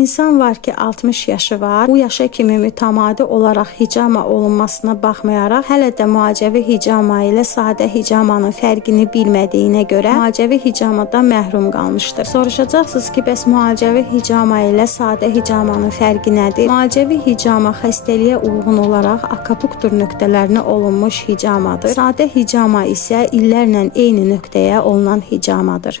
İnsan var ki 60 yaşı var. Bu yaşa kimi mütəmadi olaraq hicama olunmasına baxmayaraq hələ də müalicəvi hicama ilə sadə hicamanın fərqini bilmədiyinə görə müalicəvi hicamadan məhrum qalmışdır. Soruşacaqsınız ki, bəs müalicəvi hicama ilə sadə hicamanın fərqi nədir? Müalicəvi hicama xəstəliyə uyğun olaraq akupunktur nöqtələrinə olunmuş hicamadır. Sadə hicama isə illərlə eyni nöqtəyə olunan hicamadır.